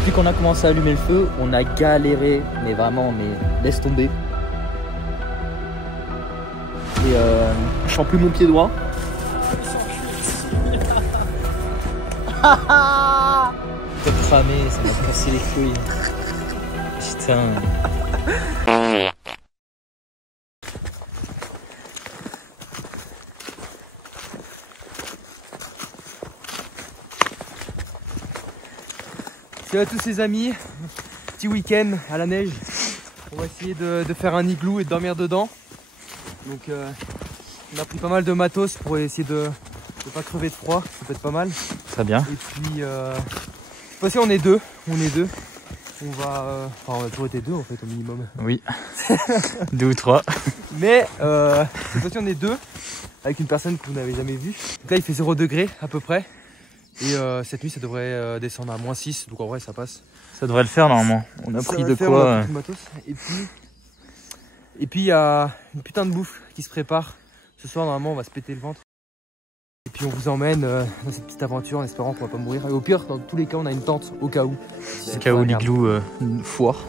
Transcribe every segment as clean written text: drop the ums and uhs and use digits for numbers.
Depuis qu'on a commencé à allumer le feu, on a galéré, mais vraiment, mais laisse tomber. Et je sens plus mon pied droit. T'as cramé, ça m'a cassé les couilles. Putain. Salut à tous les amis, petit week-end à la neige. On va essayer de faire un igloo et de dormir dedans. Donc on a pris pas mal de matos pour essayer de ne pas crever de froid, ça peut être pas mal. Très bien. Et puis cette fois-ci on est deux. On va. Enfin on a toujours été deux en fait au minimum. Oui. 2 ou 3. Mais cette fois-ci on est deux avec une personne que vous n'avez jamais vue. Donc là il fait 0 degré à peu près. Et cette nuit ça devrait descendre à -6, donc en vrai ça passe. Ça devrait le faire normalement. On a pris de quoi. On a pris tout le matos. Et puis il y a une putain de bouffe qui se prépare. Ce soir normalement on va se péter le ventre. Et puis on vous emmène dans cette petite aventure en espérant qu'on va pas mourir. Et au pire, dans tous les cas, on a une tente au cas où. Au cas où l'igloo foire.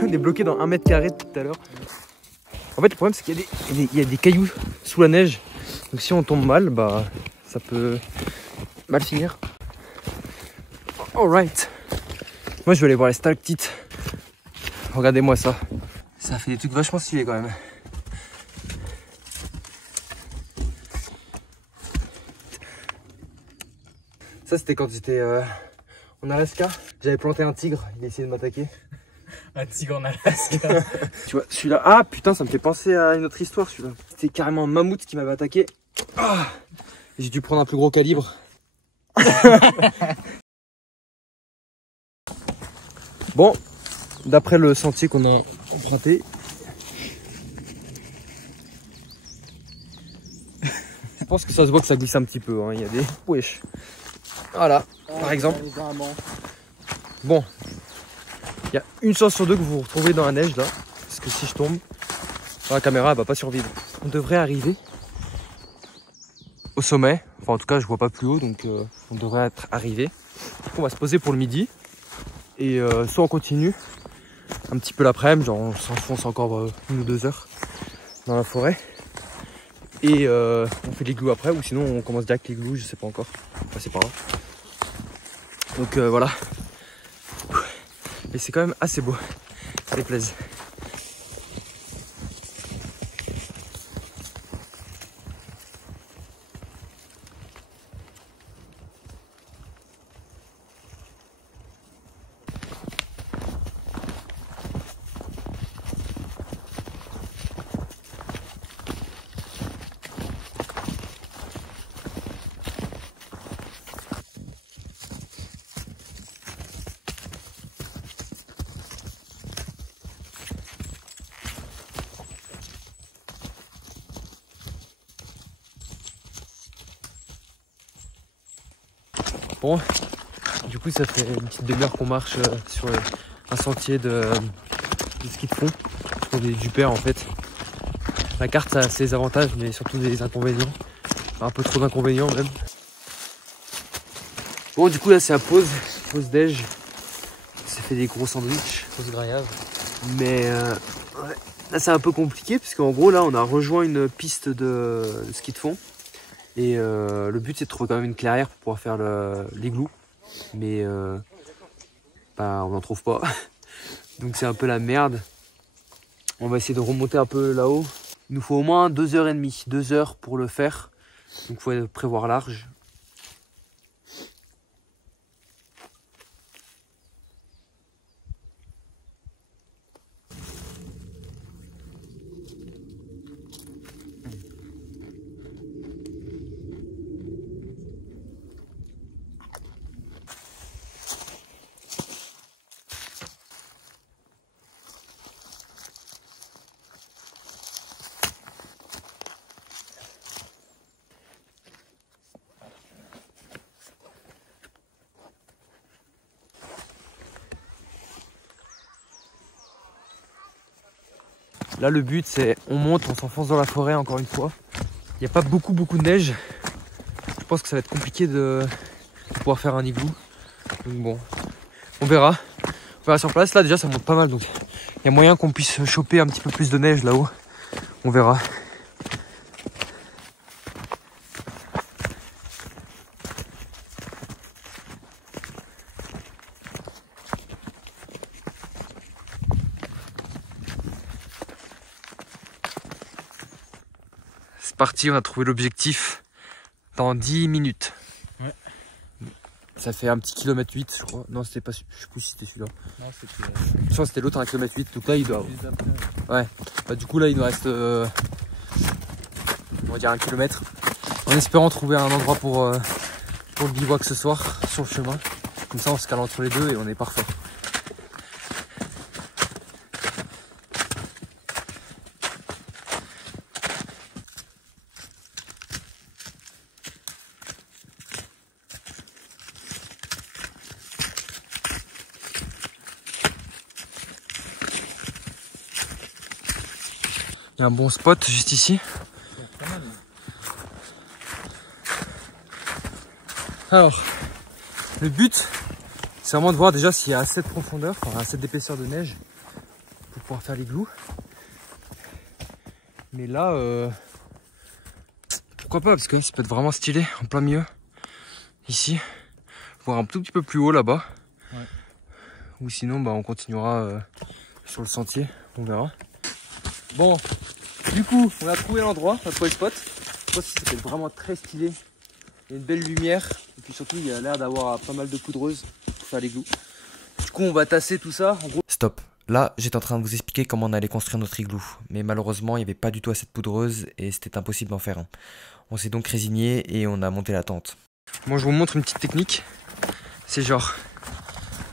On est bloqué dans 1 mètre carré tout à l'heure. En fait, le problème, c'est qu'il y a des cailloux sous la neige. Donc si on tombe mal, bah ça peut mal finir. Alright. Moi, je vais aller voir les stalactites. Regardez-moi ça. Ça fait des trucs vachement stylés quand même. Ça, c'était quand j'étais en Alaska. J'avais planté un tigre, il a essayé de m'attaquer. Un tigre en Alaska. Tu vois, celui-là. Ah putain, ça me fait penser à une autre histoire celui-là. C'était carrément un mammouth qui m'avait attaqué. Ah, j'ai dû prendre un plus gros calibre. Bon, d'après le sentier qu'on a emprunté, je pense que ça se voit que ça glisse un petit peu. Hein. Il y a des wesh. Voilà, par exemple. Bon, il y a une chance sur deux que vous vous retrouvez dans la neige là. Parce que si je tombe, la caméra elle va pas survivre. On devrait arriver au sommet. Enfin en tout cas je vois pas plus haut, donc on devrait être arrivé. On va se poser pour le midi. Et soit on continue un petit peu l'après-midi, genre on s'enfonce encore 1 ou 2 heures dans la forêt. Et on fait l'igloo après, ou sinon on commence direct l'igloo, je sais pas encore. Enfin, c'est pas grave. Donc voilà. Et c'est quand même assez beau. Ça déplaise. Bon, du coup ça fait une petite demi-heure qu'on marche sur un sentier de ski de fond. On est du père en fait. La carte ça a ses avantages mais surtout des inconvénients. Un peu trop d'inconvénients même. Bon du coup là c'est à pause déj. On s'est fait des gros sandwichs, pause grave. Mais ouais, là c'est un peu compliqué parce qu'en gros là on a rejoint une piste de ski de fond. Et le but c'est de trouver quand même une clairière pour pouvoir faire l'igloo. Mais bah, on n'en trouve pas. Donc c'est un peu la merde. On va essayer de remonter un peu là-haut. Il nous faut au moins 2h30. 2 heures pour le faire. Donc il faut prévoir large. Là le but c'est on monte, on s'enfonce dans la forêt encore une fois. Il n'y a pas beaucoup de neige. Je pense que ça va être compliqué de pouvoir faire un igloo. Donc bon, on verra. On verra sur place. Là déjà ça monte pas mal, donc il y a moyen qu'on puisse choper un petit peu plus de neige là-haut. On verra. C'est parti, on a trouvé l'objectif dans 10 minutes. Ouais. Ça fait un petit kilomètre 8 je crois. Non c'était pas, je sais plus si c'était celui-là. Non, c'était... Je crois que c'était l'autre, 1 km 8. Donc là il doit... Ouais. Bah, du coup là il nous reste on va dire 1 km. En espérant trouver un endroit pour le bivouac ce soir sur le chemin. Comme ça on se cale entre les deux et on est parfait. Il y a un bon spot juste ici. Alors, le but, c'est vraiment de voir déjà s'il y a assez de profondeur, enfin assez d'épaisseur de neige pour pouvoir faire l'igloo. Mais là, pourquoi pas, parce que ça peut être vraiment stylé en plein milieu. Ici, voire un tout petit peu plus haut là-bas. Ouais. Ou sinon, bah, on continuera sur le sentier, on verra. Bon, du coup, on a trouvé l'endroit, on a trouvé le spot. Le spot, c'était vraiment très stylé. Il y a une belle lumière, et puis surtout, il y a l'air d'avoir pas mal de poudreuse pour faire l'igloo. Du coup, on va tasser tout ça. En gros... Stop. Là, j'étais en train de vous expliquer comment on allait construire notre igloo. Mais malheureusement, il n'y avait pas du tout assez de poudreuse et c'était impossible d'en faire un. On s'est donc résigné et on a monté la tente. Moi, je vous montre une petite technique. C'est genre,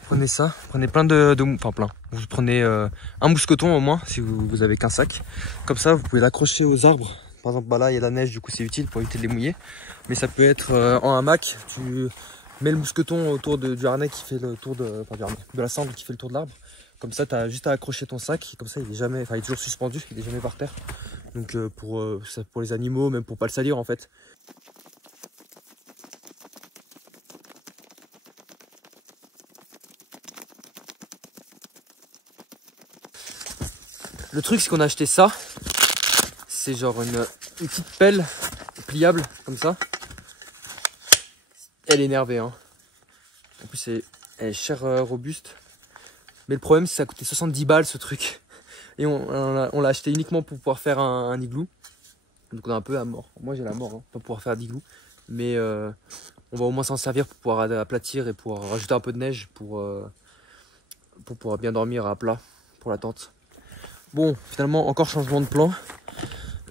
prenez ça, prenez plein enfin plein. Vous prenez un mousqueton au moins, si vous avez qu'un sac. Comme ça, vous pouvez l'accrocher aux arbres. Par exemple, bah là, il y a de la neige, du coup, c'est utile pour éviter de les mouiller. Mais ça peut être en hamac. Tu mets le mousqueton autour du harnais qui fait le tour de la sangle qui fait le tour de l'arbre. Comme ça, tu as juste à accrocher ton sac. Et comme ça, il est toujours suspendu, il est jamais par terre. Donc pour les animaux, même pour pas le salir en fait. Le truc, c'est qu'on a acheté ça. C'est genre une petite pelle pliable comme ça. Elle est énervée, hein. En plus, elle est chère, robuste. Mais le problème, c'est que ça a coûté 70 balles ce truc. Et on l'a acheté uniquement pour pouvoir faire un igloo. Donc on a un peu la mort. Moi j'ai la mort, hein, pas pouvoir faire d'igloo. Mais on va au moins s'en servir pour pouvoir aplatir et pouvoir rajouter un peu de neige pour pouvoir bien dormir à plat pour la tente. Bon, finalement, encore changement de plan.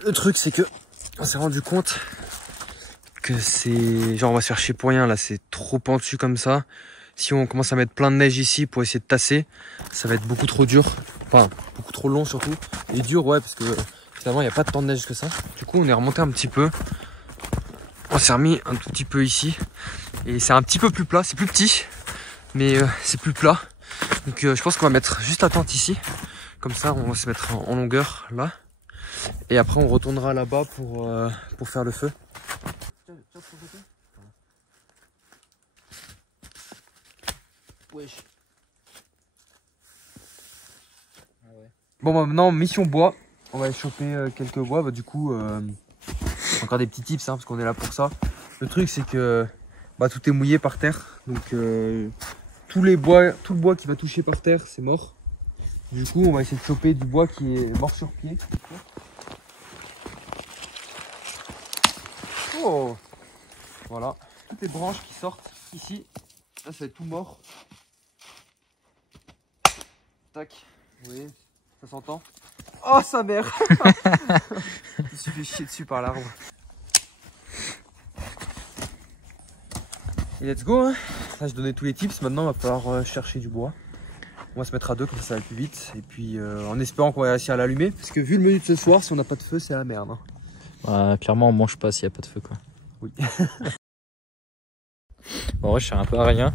Le truc, c'est que on s'est rendu compte que c'est... Genre on va se faire chier pour rien là, c'est trop pentu comme ça. Si on commence à mettre plein de neige ici pour essayer de tasser, ça va être beaucoup trop dur. Enfin, beaucoup trop long surtout. Et dur, ouais, parce que finalement, il n'y a pas tant de neige que ça. Du coup, on est remonté un petit peu. On s'est remis un tout petit peu ici. Et c'est un petit peu plus plat, c'est plus petit. Mais c'est plus plat. Donc je pense qu'on va mettre juste la tente ici. Comme ça, on va se mettre en longueur là. Et après, on retournera là-bas pour faire le feu. Wesh. Bon bah maintenant mission bois, on va aller choper quelques bois, bah, du coup encore des petits tips hein, parce qu'on est là pour ça. Le truc c'est que bah, tout est mouillé par terre, donc tout le bois qui va toucher par terre c'est mort. Du coup on va essayer de choper du bois qui est mort sur pied. Oh, voilà, toutes les branches qui sortent ici, là ça va être tout mort. Tac, oui, ça s'entend. Oh sa mère. Je me suis fait chier dessus par l'arbre. Et let's go hein. Là je donnais tous les tips, maintenant il va falloir chercher du bois. On va se mettre à deux comme ça va plus vite. Et puis en espérant qu'on va réussir à l'allumer. Parce que vu le menu de ce soir, si on n'a pas de feu, c'est la merde. Hein. Bah, clairement on mange pas s'il n'y a pas de feu quoi. Oui. Bon ouais, je sers un peu à rien.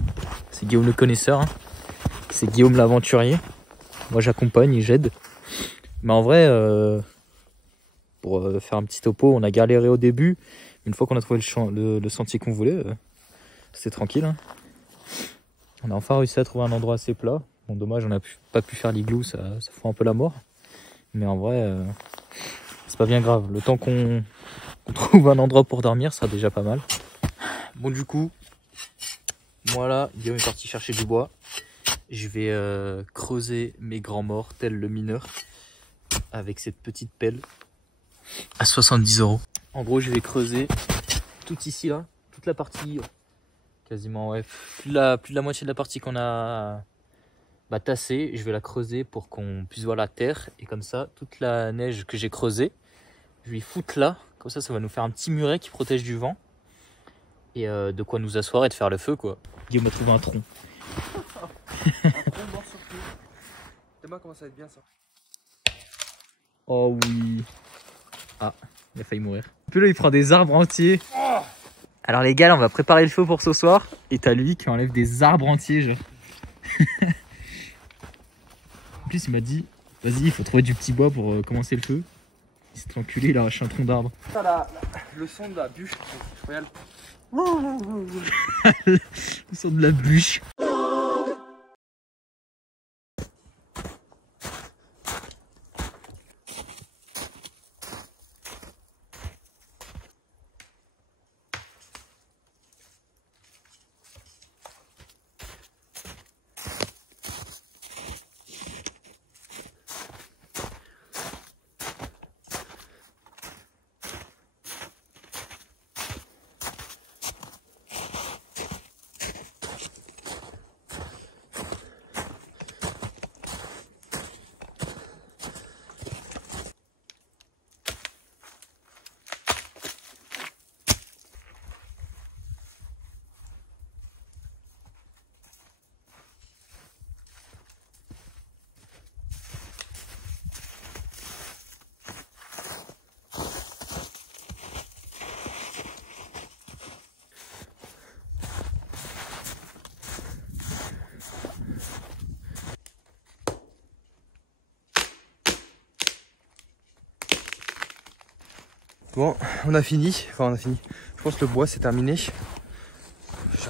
C'est Guillaume le connaisseur. Hein. C'est Guillaume l'aventurier. Moi j'accompagne et j'aide. Mais en vrai, pour faire un petit topo, on a galéré au début. Une fois qu'on a trouvé le sentier qu'on voulait, c'était tranquille. Hein. On a enfin réussi à trouver un endroit assez plat. Bon, dommage, on n'a pas pu faire l'igloo, ça fout un peu la mort. Mais en vrai, c'est pas bien grave. Le temps qu'on trouve un endroit pour dormir sera déjà pas mal. Bon, du coup, moi là, Guillaume est parti chercher du bois. Je vais creuser mes grands morts, tel le mineur, avec cette petite pelle à 70 €. En gros, je vais creuser tout ici là, toute la partie, quasiment, ouais, plus de la moitié de la partie qu'on a tassée. Je vais la creuser pour qu'on puisse voir la terre. Et comme ça, toute la neige que j'ai creusée, je vais y foutre là. Comme ça va nous faire un petit muret qui protège du vent. Et de quoi nous asseoir et de faire le feu, quoi. Guillaume a trouvé un tronc. Demain, comment ça va être bien ça? Oh oui. Ah, il a failli mourir. Puis là, il prend des arbres entiers. Alors les gars, là, on va préparer le feu pour ce soir. Et t'as lui qui enlève des arbres entiers, genre. En plus, il m'a dit, vas-y, il faut trouver du petit bois pour commencer le feu. Il s'est enculé, il a arraché un tronc d'arbre. Le son de la bûche, regarde. Le son de la bûche. Bon, on a fini. Enfin, on a fini. Je pense que le bois c'est terminé. J'ai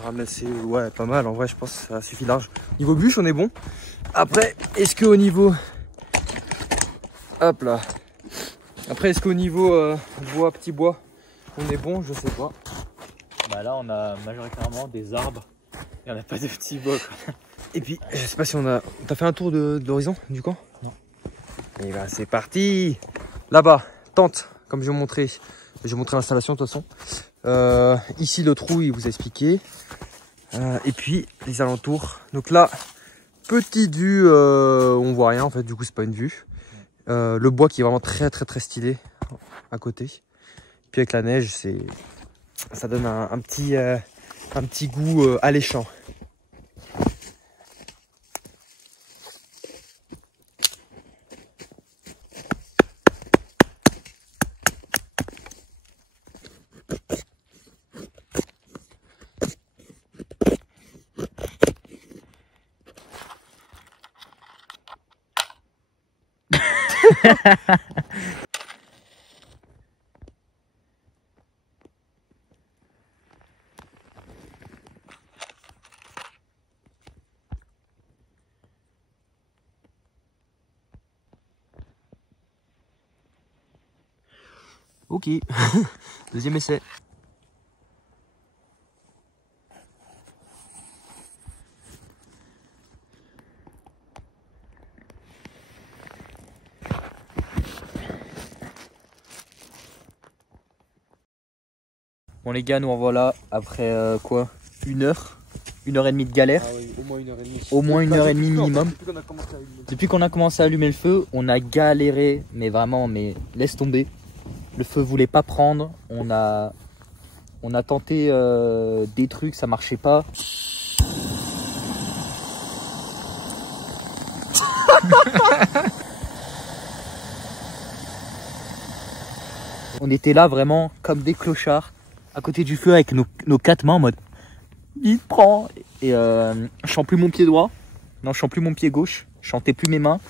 ramassé, ouais, pas mal. En vrai, je pense que ça suffit large. Niveau bûche, on est bon. Après, est-ce qu'au niveau... Hop là. Après, est-ce qu'au niveau bois, petit bois, on est bon? Je sais pas. Bah là, on a majoritairement des arbres. Il n'y en a pas de petits bois, quoi. Et puis, je sais pas si on a... T'as fait un tour d'horizon du camp? Non. Et ben, c'est parti. Là-bas, tente, comme je vais vous montrer. Je vais vous montrer l'installation de toute façon. Ici, le trou, il vous a expliqué. Et puis, les alentours. Donc là, petite vue, on voit rien en fait, du coup, c'est pas une vue. Le bois qui est vraiment très stylé à côté. Puis avec la neige, ça donne un petit goût alléchant. Ok, deuxième essai. Bon les gars, nous en voilà après quoi, 1 heure 1h30 de galère. Ah oui, au moins 1h30. Au moins 1h30 minimum. Depuis qu'on a commencé à allumer Depuis qu'on a commencé à allumer le feu, on a galéré, mais vraiment, mais laisse tomber. Le feu voulait pas prendre, on a tenté des trucs, ça marchait pas. On était là vraiment comme des clochards à côté du feu avec nos 4 mains en mode il prend. Et je sens plus mon pied droit, non je sens plus mon pied gauche, je sentais plus mes mains.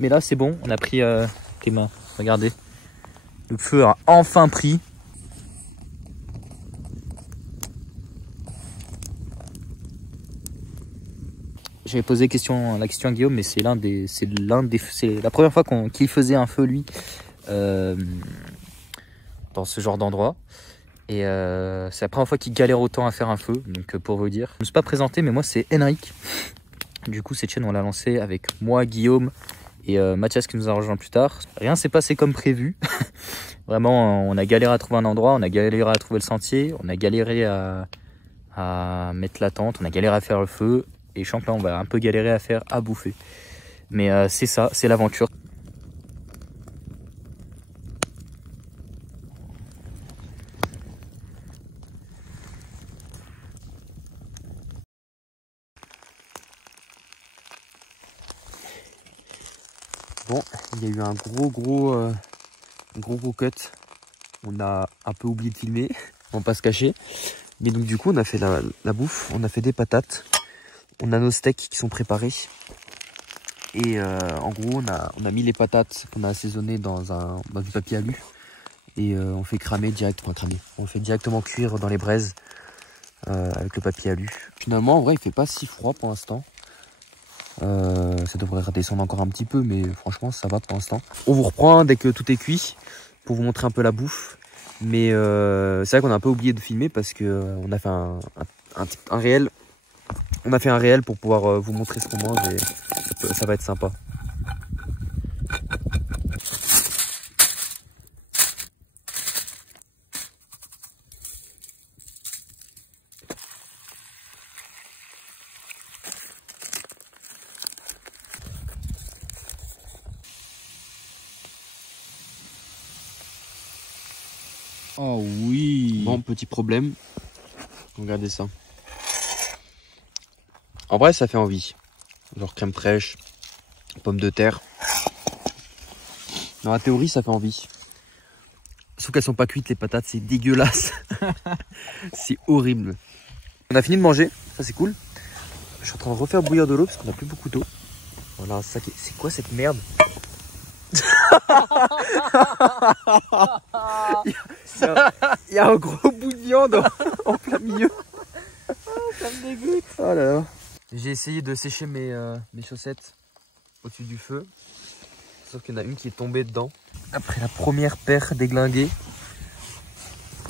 Mais là c'est bon, on a pris tes mains, regardez. Le feu a enfin pris. J'avais posé la question à Guillaume, mais c'est la première fois qu'il faisait un feu lui dans ce genre d'endroit. Et c'est la première fois qu'il galère autant à faire un feu, donc pour vous dire. Je ne me suis pas présenté, mais moi c'est Henrik. Du coup cette chaîne on l'a lancée avec moi, Guillaume et Mathias qui nous a rejoint plus tard. Rien s'est passé comme prévu. Vraiment on a galéré à trouver un endroit, on a galéré à trouver le sentier, on a galéré à mettre la tente, on a galéré à faire le feu. Et je sens que là on va un peu galérer à faire à bouffer. Mais c'est ça, c'est l'aventure. Bon, il y a eu un gros cut. On a un peu oublié de filmer, on va pas se cacher. Mais donc du coup on a fait la bouffe, on a fait des patates. On a nos steaks qui sont préparés. Et en gros on a mis les patates qu'on a assaisonnées dans du papier alu. Et on fait cramer direct, enfin cramer. On fait directement cuire dans les braises avec le papier alu. Finalement en vrai il fait pas si froid pour l'instant. Ça devrait redescendre encore un petit peu, mais franchement ça va pour l'instant. On vous reprend dès que tout est cuit pour vous montrer un peu la bouffe. Mais c'est vrai qu'on a un peu oublié de filmer parce que on a fait un réel. On a fait un réel pour pouvoir vous montrer ce qu'on mange et ça va être sympa. Oh oui. Bon, petit problème. Regardez ça. En vrai, ça fait envie. Genre crème fraîche, pommes de terre. Dans la théorie, ça fait envie. Sauf qu'elles sont pas cuites, les patates, c'est dégueulasse. C'est horrible. On a fini de manger, ça c'est cool. Je suis en train de refaire bouillir de l'eau parce qu'on a plus beaucoup d'eau. Voilà, ça c'est quoi cette merde? Il y a un gros bout de viande en plein milieu. Ça me dégoûte. Oh là là. J'ai essayé de sécher mes chaussettes au-dessus du feu. Sauf qu'il y en a une qui est tombée dedans. Après la première paire déglinguée,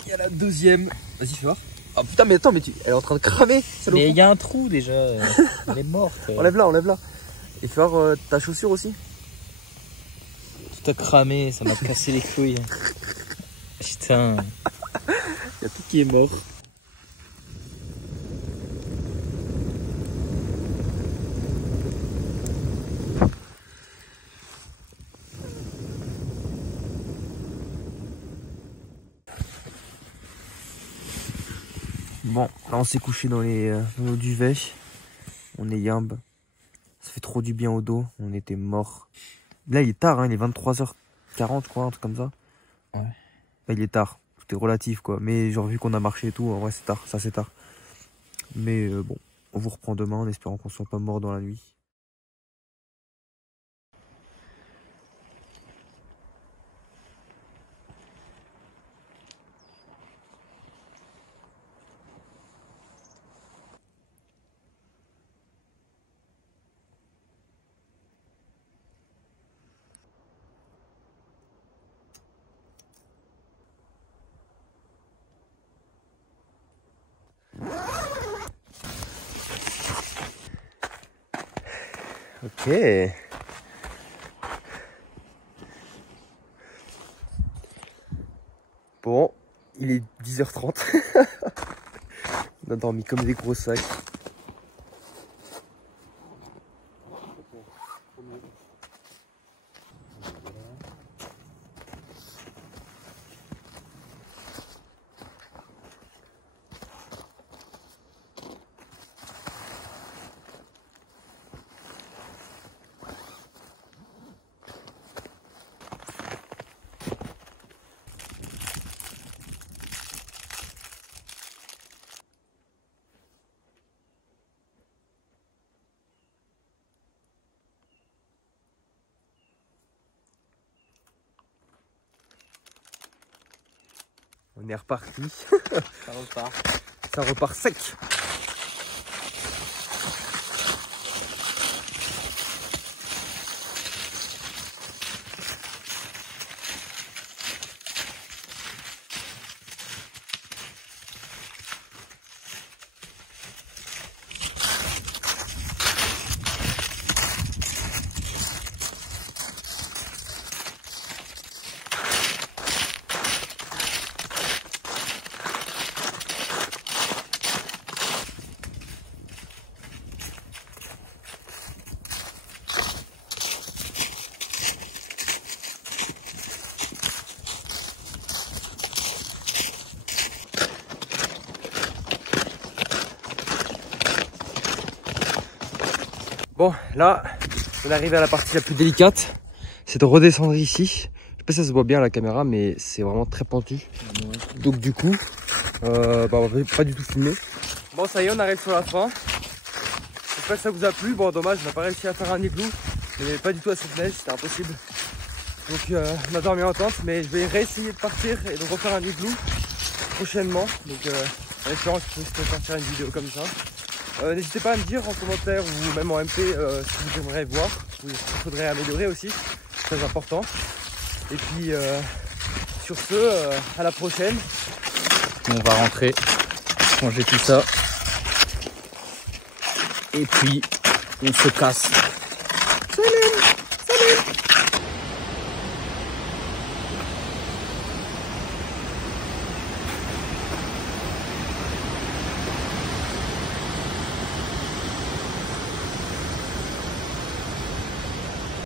il y a la deuxième. Vas-y, fais voir. Oh putain, mais attends, elle est en train de cramer. Mais il y a un trou déjà. Elle est morte. Enlève-la, enlève-la. Et fais voir ta chaussure aussi. Tout a cramé, ça m'a cassé les couilles. Putain. Il y a tout qui est mort. Bon, là on s'est couché dans nos duvets. On est yambe. Ça fait trop du bien au dos. On était morts. Là il est tard, hein, il est 23h40 je crois, un truc comme ça. Ouais. Là, il est tard. Tout est relatif quoi. Mais genre vu qu'on a marché et tout, en vrai c'est tard, ça c'est tard. Mais bon, on vous reprend demain en espérant qu'on soit pas mort dans la nuit. Ok. Bon, il est 10h30. On a dormi comme des gros sacs. On est reparti. Ça repart. Ça repart sec. Bon, là, on arrive à la partie la plus délicate. C'est de redescendre ici. Je sais pas si ça se voit bien à la caméra, mais c'est vraiment très pentu. Donc du coup, on va pas du tout filmer. Bon, ça y est, on arrive sur la fin. J'espère que ça vous a plu. Bon, dommage, on n'a pas réussi à faire un igloo. Il n'y avait pas du tout assez de neige, c'était impossible. Donc on a dormi en tente, mais je vais réessayer de partir et de refaire un igloo prochainement. Donc en espérant que je puisse sortir une vidéo comme ça. N'hésitez pas à me dire en commentaire ou même en MP ce que vous aimeriez voir, ou ce qu'il faudrait améliorer aussi, c'est très important. Et puis sur ce, à la prochaine. On va rentrer, ranger tout ça. Et puis, on se casse.